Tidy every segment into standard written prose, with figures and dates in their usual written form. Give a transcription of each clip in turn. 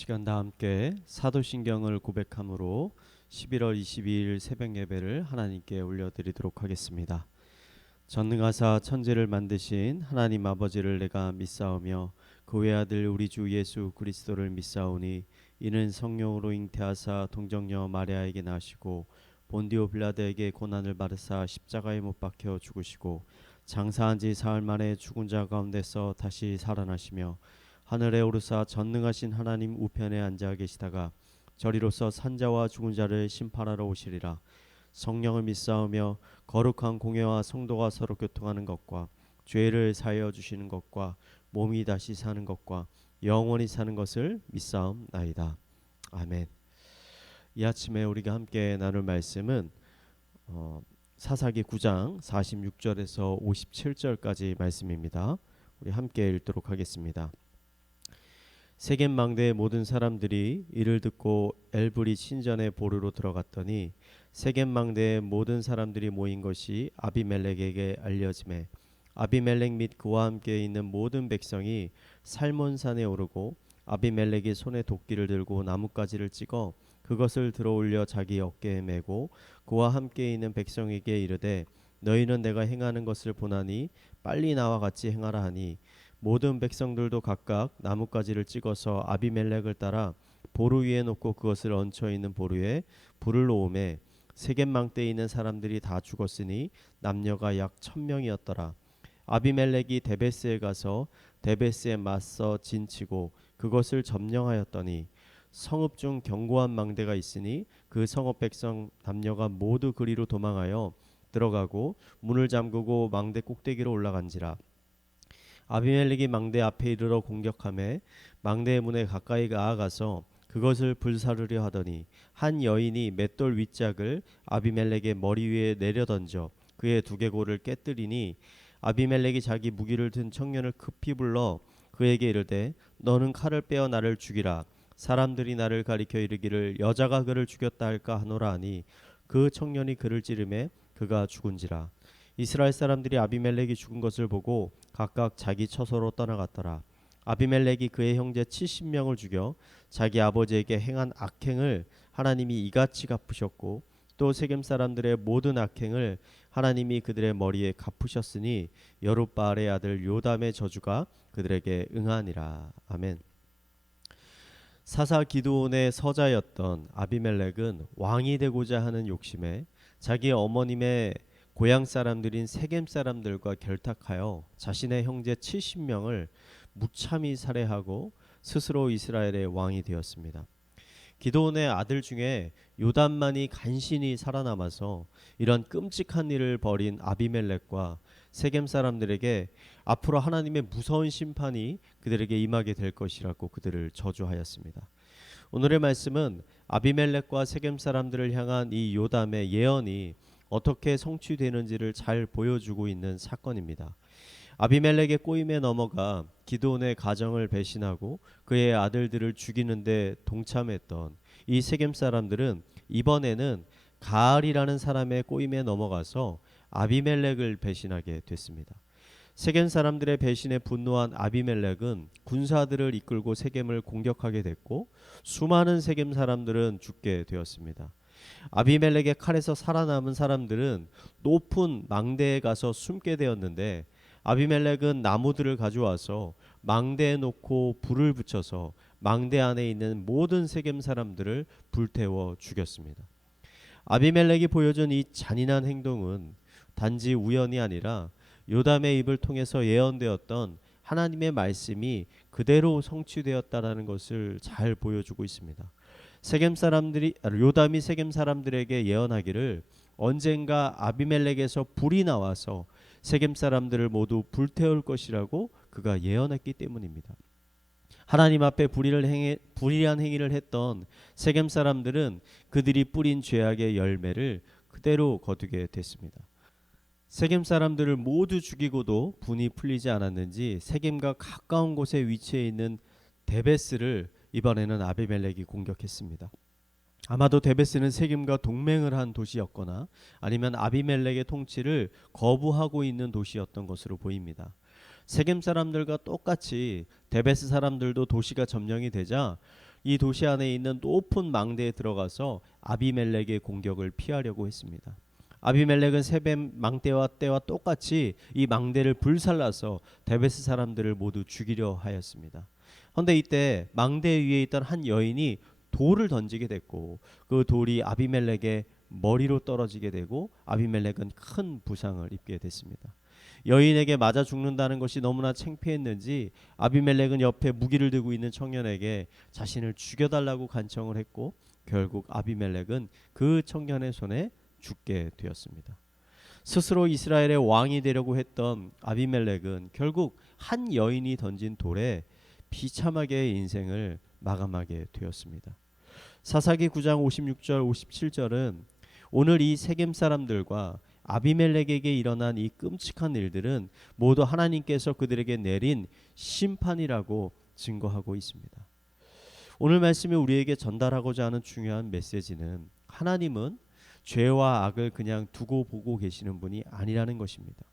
시간 다 함께 사도신경을 고백함으로 11월 22일 새벽 예배를 하나님께 올려드리도록 하겠습니다. 전능하사 천지를 만드신 하나님 아버지를 내가 믿사오며 그 외아들 우리 주 예수 그리스도를 믿사오니 이는 성령으로 잉태하사 동정녀 마리아에게 나시고 본디오 빌라도에게 고난을 받으사 십자가에 못 박혀 죽으시고 장사한 지 사흘 만에 죽은 자 가운데서 다시 살아나시며 하늘에 오르사 전능하신 하나님 우편에 앉아 계시다가 저리로서 산자와 죽은 자를 심판하러 오시리라. 성령을 믿사오며 거룩한 공회와 성도가 서로 교통하는 것과 죄를 사하여 주시는 것과 몸이 다시 사는 것과 영원히 사는 것을 믿사옵나이다. 아멘. 이 아침에 우리가 함께 나눌 말씀은 사사기 9장 46절에서 57절까지 말씀입니다. 우리 함께 읽도록 하겠습니다. 세겜 망대의 모든 사람들이 이를 듣고 엘브리 신전의 보르로 들어갔더니 세겜 망대의 모든 사람들이 모인 것이 아비멜렉에게 알려지매 아비멜렉 및 그와 함께 있는 모든 백성이 살몬산에 오르고 아비멜렉이 손에 도끼를 들고 나뭇가지를 찍어 그것을 들어올려 자기 어깨에 메고 그와 함께 있는 백성에게 이르되 너희는 내가 행하는 것을 보나니 빨리 나와 같이 행하라 하니 모든 백성들도 각각 나뭇가지를 찍어서 아비멜렉을 따라 보루 위에 놓고 그것을 얹혀 있는 보루에 불을 놓음에 세겜 망대에 있는 사람들이 다 죽었으니 남녀가 약 1000명이었더라. 아비멜렉이 데베스에 가서 데베스에 맞서 진치고 그것을 점령하였더니 성읍 중 견고한 망대가 있으니 그 성읍 백성 남녀가 모두 그리로 도망하여 들어가고 문을 잠그고 망대 꼭대기로 올라간지라. 아비멜렉이 망대 앞에 이르러 공격하매 망대의 문에 가까이 나아가서 그것을 불사르려 하더니 한 여인이 맷돌 윗짝을 아비멜렉의 머리 위에 내려던져 그의 두개골을 깨뜨리니 아비멜렉이 자기 무기를 든 청년을 급히 불러 그에게 이르되 너는 칼을 빼어 나를 죽이라. 사람들이 나를 가리켜 이르기를 여자가 그를 죽였다 할까 하노라 하니 그 청년이 그를 찌르매 그가 죽은지라. 이스라엘 사람들이 아비멜렉이 죽은 것을 보고 각각 자기 처소로 떠나갔더라. 아비멜렉이 그의 형제 70명을 죽여 자기 아버지에게 행한 악행을 하나님이 이같이 갚으셨고 또 세겜 사람들의 모든 악행을 하나님이 그들의 머리에 갚으셨으니 여룻바알의 아들 요담의 저주가 그들에게 응하니라. 아멘. 사사 기드온의 서자였던 아비멜렉은 왕이 되고자 하는 욕심에 자기 어머님의 고향 사람들인 세겜 사람들과 결탁하여 자신의 형제 70명을 무참히 살해하고 스스로 이스라엘의 왕이 되었습니다. 기드온의 아들 중에 요담만이 간신히 살아남아서 이런 끔찍한 일을 벌인 아비멜렉과 세겜 사람들에게 앞으로 하나님의 무서운 심판이 그들에게 임하게 될 것이라고 그들을 저주하였습니다. 오늘의 말씀은 아비멜렉과 세겜 사람들을 향한 이 요담의 예언이 어떻게 성취되는지를 잘 보여주고 있는 사건입니다. 아비멜렉의 꼬임에 넘어가 기드온의 가정을 배신하고 그의 아들들을 죽이는데 동참했던 이 세겜 사람들은 이번에는 가알이라는 사람의 꼬임에 넘어가서 아비멜렉을 배신하게 됐습니다. 세겜 사람들의 배신에 분노한 아비멜렉은 군사들을 이끌고 세겜을 공격하게 됐고 수많은 세겜 사람들은 죽게 되었습니다. 아비멜렉의 칼에서 살아남은 사람들은 높은 망대에 가서 숨게 되었는데 아비멜렉은 나무들을 가져와서 망대에 놓고 불을 붙여서 망대 안에 있는 모든 세겜 사람들을 불태워 죽였습니다. 아비멜렉이 보여준 이 잔인한 행동은 단지 우연이 아니라 요담의 입을 통해서 예언되었던 하나님의 말씀이 그대로 성취되었다라는 것을 잘 보여주고 있습니다. 요담이 세겜 사람들에게 예언하기를 언젠가 아비멜렉에서 불이 나와서 세겜 사람들을 모두 불태울 것이라고 그가 예언했기 때문입니다. 하나님 앞에 불의한 행위를 했던 세겜 사람들은 그들이 뿌린 죄악의 열매를 그대로 거두게 됐습니다. 세겜 사람들을 모두 죽이고도 분이 풀리지 않았는지 세겜과 가까운 곳에 위치해 있는 데베스를 이번에는 아비멜렉이 공격했습니다. 아마도 데베스는 세겜과 동맹을 한 도시였거나 아니면 아비멜렉의 통치를 거부하고 있는 도시였던 것으로 보입니다. 세겜 사람들과 똑같이 데베스 사람들도 도시가 점령이 되자 이 도시 안에 있는 높은 망대에 들어가서 아비멜렉의 공격을 피하려고 했습니다. 아비멜렉은 세겜 망대와 때와 똑같이 이 망대를 불살라서 데베스 사람들을 모두 죽이려 하였습니다. 그런데 이때 망대 위에 있던 한 여인이 돌을 던지게 됐고 그 돌이 아비멜렉의 머리로 떨어지게 되고 아비멜렉은 큰 부상을 입게 됐습니다. 여인에게 맞아 죽는다는 것이 너무나 창피했는지 아비멜렉은 옆에 무기를 들고 있는 청년에게 자신을 죽여달라고 간청을 했고 결국 아비멜렉은 그 청년의 손에 죽게 되었습니다. 스스로 이스라엘의 왕이 되려고 했던 아비멜렉은 결국 한 여인이 던진 돌에 비참하게 인생을 마감하게 되었습니다. 사사기 9장 56절 57절은 오늘 이 세겜 사람들과 아비멜렉에게 일어난 이 끔찍한 일들은 모두 하나님께서 그들에게 내린 심판이라고 증거하고 있습니다. 오늘 말씀이 우리에게 전달하고자 하는 중요한 메시지는 하나님은 죄와 악을 그냥 두고 보고 계시는 분이 아니라는 것입니다.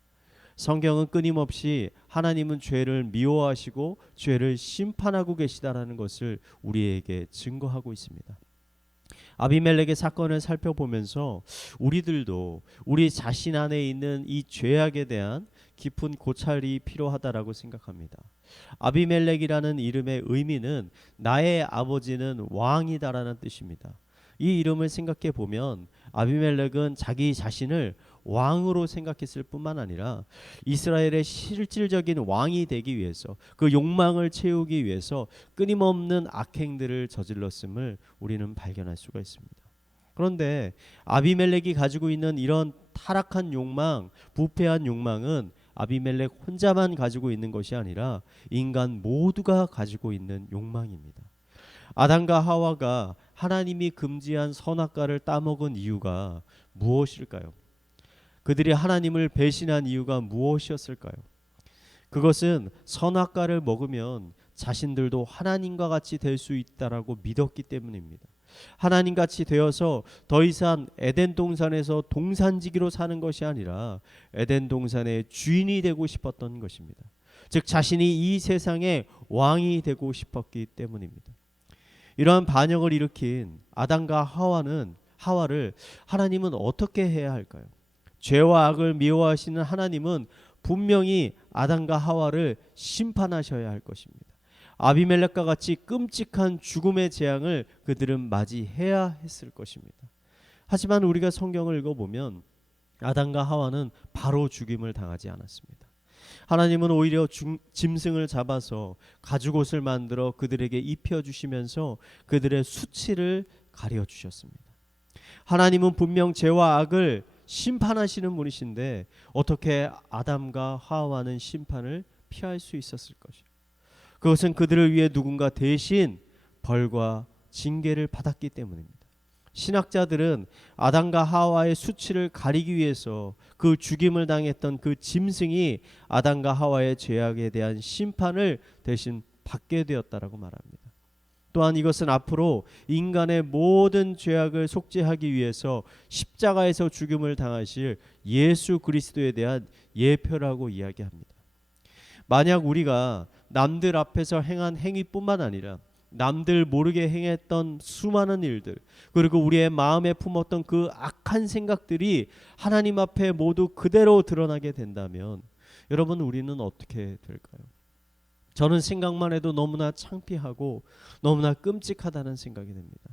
성경은 끊임없이 하나님은 죄를 미워하시고 죄를 심판하고 계시다라는 것을 우리에게 증거하고 있습니다. 아비멜렉의 사건을 살펴보면서 우리들도 우리 자신 안에 있는 이 죄악에 대한 깊은 고찰이 필요하다라고 생각합니다. 아비멜렉이라는 이름의 의미는 나의 아버지는 왕이다라는 뜻입니다. 이 이름을 생각해 보면 아비멜렉은 자기 자신을 왕으로 생각했을 뿐만 아니라 이스라엘의 실질적인 왕이 되기 위해서 그 욕망을 채우기 위해서 끊임없는 악행들을 저질렀음을 우리는 발견할 수가 있습니다. 그런데 아비멜렉이 가지고 있는 이런 타락한 욕망, 부패한 욕망은 아비멜렉 혼자만 가지고 있는 것이 아니라 인간 모두가 가지고 있는 욕망입니다. 아담과 하와가 하나님이 금지한 선악과를 따먹은 이유가 무엇일까요? 그들이 하나님을 배신한 이유가 무엇이었을까요? 그것은 선악과를 먹으면 자신들도 하나님과 같이 될 수 있다라고 믿었기 때문입니다. 하나님같이 되어서 더 이상 에덴 동산에서 동산지기로 사는 것이 아니라 에덴 동산의 주인이 되고 싶었던 것입니다. 즉 자신이 이 세상의 왕이 되고 싶었기 때문입니다. 이러한 반역을 일으킨 아담과 하와를 하나님은 어떻게 해야 할까요? 죄와 악을 미워하시는 하나님은 분명히 아담과 하와를 심판하셔야 할 것입니다. 아비멜렉과 같이 끔찍한 죽음의 재앙을 그들은 맞이해야 했을 것입니다. 하지만 우리가 성경을 읽어보면 아담과 하와는 바로 죽임을 당하지 않았습니다. 하나님은 오히려 짐승을 잡아서 가죽옷을 만들어 그들에게 입혀주시면서 그들의 수치를 가려주셨습니다. 하나님은 분명 죄와 악을 심판하시는 분이신데 어떻게 아담과 하와는 심판을 피할 수 있었을 것이요? 그것은 그들을 위해 누군가 대신 벌과 징계를 받았기 때문입니다. 신학자들은 아담과 하와의 수치를 가리기 위해서 그 죽임을 당했던 그 짐승이 아담과 하와의 죄악에 대한 심판을 대신 받게 되었다라고 말합니다. 또한 이것은 앞으로 인간의 모든 죄악을 속죄하기 위해서 십자가에서 죽임을 당하실 예수 그리스도에 대한 예표라고 이야기합니다. 만약 우리가 남들 앞에서 행한 행위뿐만 아니라 남들 모르게 행했던 수많은 일들, 그리고 우리의 마음에 품었던 그 악한 생각들이 하나님 앞에 모두 그대로 드러나게 된다면 여러분 우리는 어떻게 될까요? 저는 생각만 해도 너무나 창피하고 너무나 끔찍하다는 생각이 듭니다.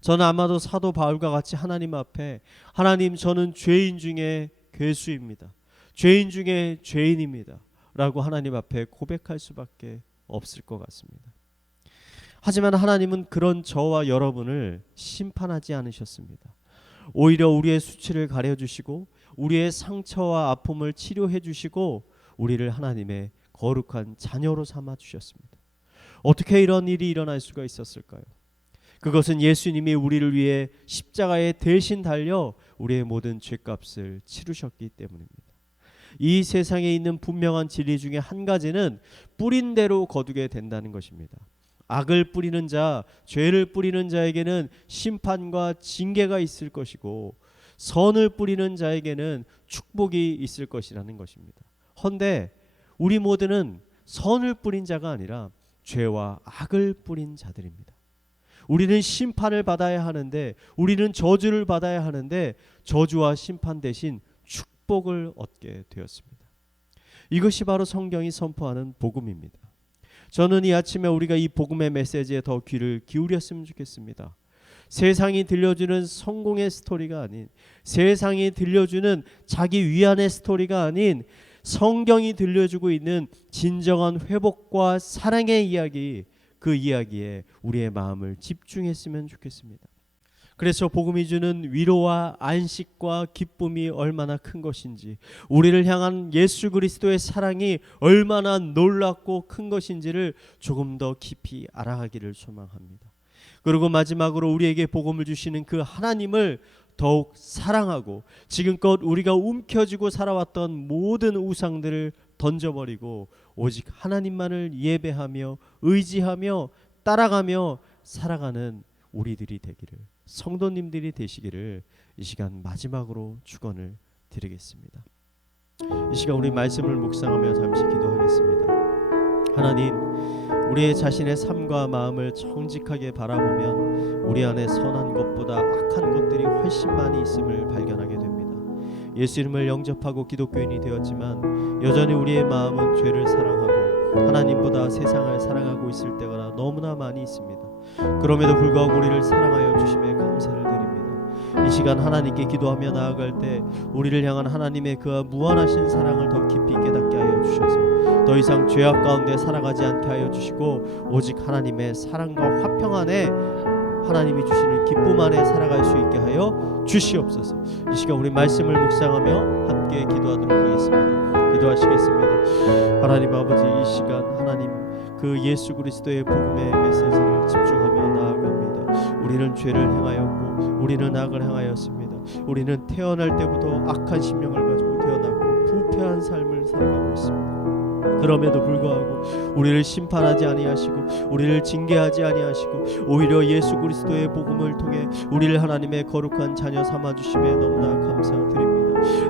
저는 아마도 사도 바울과 같이 하나님 앞에 하나님 저는 죄인 중에 괴수입니다. 죄인 중에 죄인입니다. 라고 하나님 앞에 고백할 수밖에 없을 것 같습니다. 하지만 하나님은 그런 저와 여러분을 심판하지 않으셨습니다. 오히려 우리의 수치를 가려주시고 우리의 상처와 아픔을 치료해 주시고 우리를 하나님의 거룩한 자녀로 삼아 주셨습니다. 어떻게 이런 일이 일어날 수가 있었을까요? 그것은 예수님이 우리를 위해 십자가에 대신 달려 우리의 모든 죄값을 치르셨기 때문입니다. 이 세상에 있는 분명한 진리 중에 한 가지는 뿌린 대로 거두게 된다는 것입니다. 악을 뿌리는 자, 죄를 뿌리는 자에게는 심판과 징계가 있을 것이고 선을 뿌리는 자에게는 축복이 있을 것이라는 것입니다. 헌데 우리 모두는 선을 뿌린 자가 아니라 죄와 악을 뿌린 자들입니다. 우리는 심판을 받아야 하는데, 우리는 저주를 받아야 하는데 저주와 심판 대신 축복을 얻게 되었습니다. 이것이 바로 성경이 선포하는 복음입니다. 저는 이 아침에 우리가 이 복음의 메시지에 더 귀를 기울였으면 좋겠습니다. 세상이 들려주는 성공의 스토리가 아닌, 세상이 들려주는 자기 위안의 스토리가 아닌, 성경이 들려주고 있는 진정한 회복과 사랑의 이야기, 그 이야기에 우리의 마음을 집중했으면 좋겠습니다. 그래서 복음이 주는 위로와 안식과 기쁨이 얼마나 큰 것인지, 우리를 향한 예수 그리스도의 사랑이 얼마나 놀랍고 큰 것인지를 조금 더 깊이 알아가기를 소망합니다. 그리고 마지막으로 우리에게 복음을 주시는 그 하나님을 더욱 사랑하고, 지금껏 우리가 움켜쥐고 살아왔던 모든 우상들을 던져버리고 오직 하나님만을 예배하며 의지하며 따라가며 살아가는 우리들이 되기를, 성도님들이 되시기를 이 시간 마지막으로 축원을 드리겠습니다. 이 시간 우리 말씀을 묵상하며 잠시 기도하겠습니다. 하나님, 우리의 자신의 삶과 마음을 정직하게 바라보면 우리 안에 선한 것보다 악한 것들이 훨씬 많이 있음을 발견하게 됩니다. 예수 이름을 영접하고 기독교인이 되었지만 여전히 우리의 마음은 죄를 사랑하고 하나님보다 세상을 사랑하고 있을 때가 너무나 많이 있습니다. 그럼에도 불구하고 우리를 사랑하여 주심에 감사를 드립니다. 이 시간 하나님께 기도하며 나아갈 때 우리를 향한 하나님의 그 무한하신 사랑을 더 깊이 깨닫게 하여 주셔서 더 이상 죄악 가운데 살아가지 않게 하여 주시고 오직 하나님의 사랑과 화평 안에, 하나님이 주시는 기쁨 안에 살아갈 수 있게 하여 주시옵소서. 이 시간 우리 말씀을 묵상하며 함께 기도하도록 하겠습니다. 기도하시겠습니다. 하나님 아버지, 이 시간 하나님 그 예수 그리스도의 복음의 메시지를 집중하며 나아갑니다. 우리는 죄를 행하였고 우리는 악을 행하였습니다. 우리는 태어날 때부터 악한 심령을 가지고 태어났고 부패한 삶을 살아가고 있습니다. 그럼에도 불구하고 우리를 심판하지 아니하시고 우리를 징계하지 아니하시고 오히려 예수 그리스도의 복음을 통해 우리를 하나님의 거룩한 자녀 삼아주심에 너무나 감사드립니다.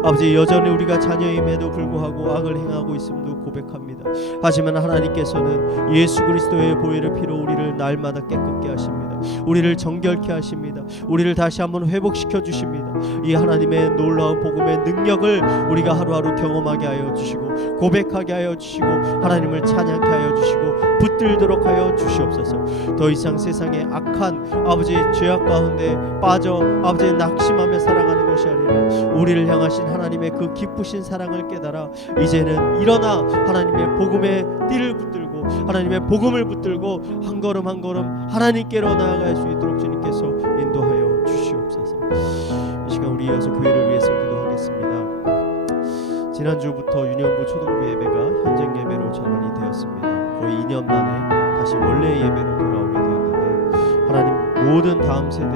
아버지, 여전히 우리가 자녀임에도 불구하고 악을 행하고 있음도 고백합니다. 하지만 하나님께서는 예수 그리스도의 보혈의 피로 우리를 날마다 깨끗게 하십니다. 우리를 정결케 하십니다. 우리를 다시 한번 회복시켜 주십니다. 이 하나님의 놀라운 복음의 능력을 우리가 하루하루 경험하게 하여 주시고 고백하게 하여 주시고 하나님을 찬양케 하여 주시고 붙들도록 하여 주시옵소서. 더 이상 세상의 악한 아버지 죄악 가운데 빠져 아버지 낙심하며 살아가는 것이 아니라 우리를 향하신 하나님의 그 기쁘신 사랑을 깨달아 이제는 일어나 하나님의 복음의 띠를 붙들고 하나님의 복음을 붙들고 한 걸음 한 걸음 하나님께로 나아갈 수 있도록 주님께서 인도하여 주시옵소서. 이 시간 우리 이어서 교회를 위해서 기도하겠습니다. 지난주부터 유년부 초등부 예배가 현장 예배로 전환이 되었습니다. 거의 2년 만에 다시 원래 예배로 돌아오게 되었는데 하나님 모든 다음 세대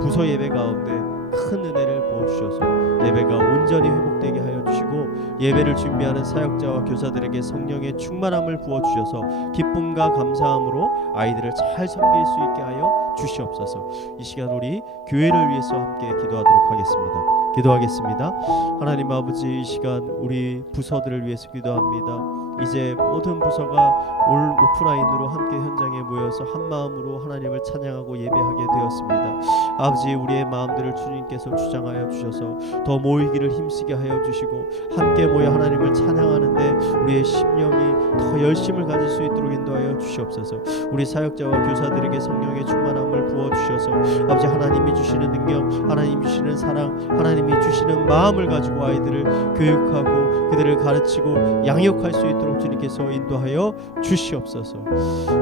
부서 예배 가운데 큰 은혜를 부어주셔서 예배가 온전히 회복되게 하여 주시고 예배를 준비하는 사역자와 교사들에게 성령의 충만함을 부어주셔서 기쁨과 감사함으로 아이들을 잘 섬길 수 있게 하여 주시옵소서. 이 시간 우리 교회를 위해서 함께 기도하도록 하겠습니다. 기도하겠습니다. 하나님 아버지, 이 시간 우리 부서들을 위해서 기도합니다. 이제 모든 부서가 올 오프라인으로 함께 현장에 모여서 한 마음으로 하나님을 찬양하고 예배하게 되었습니다. 아버지, 우리의 마음들을 주님께서 주장하여 주셔서 더 모이기를 힘쓰게 하여 주시고 함께 모여 하나님을 찬양하는데 우리의 심령이 더 열심을 가질 수 있도록 인도하여 주시옵소서. 우리 사역자와 교사들에게 성령의 충만함을 부어주셔서 아버지 하나님이 주시는 능력, 하나님이 주시는 사랑, 하나님이 주시는 마음을 가지고 아이들을 교육하고 그들을 가르치고 양육할 수 있도록 주님께서 인도하여 주시옵소서.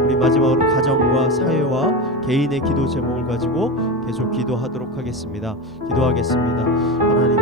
우리 마지막으로 가정과 사회와 개인의 기도 제목을 가지고 계속 기도하도록 하겠습니다. 기도하겠습니다. 하나님